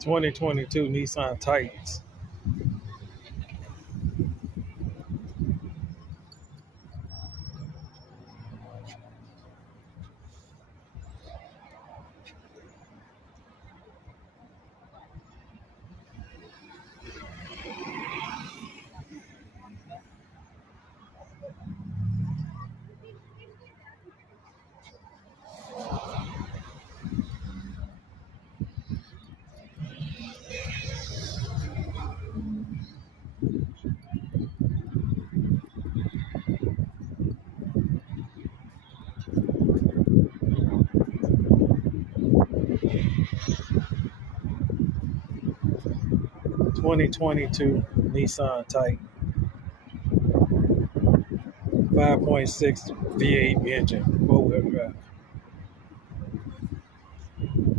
2022 Nissan Titans. 2022 Nissan Titan. 5.6 V8 engine, four-wheel drive.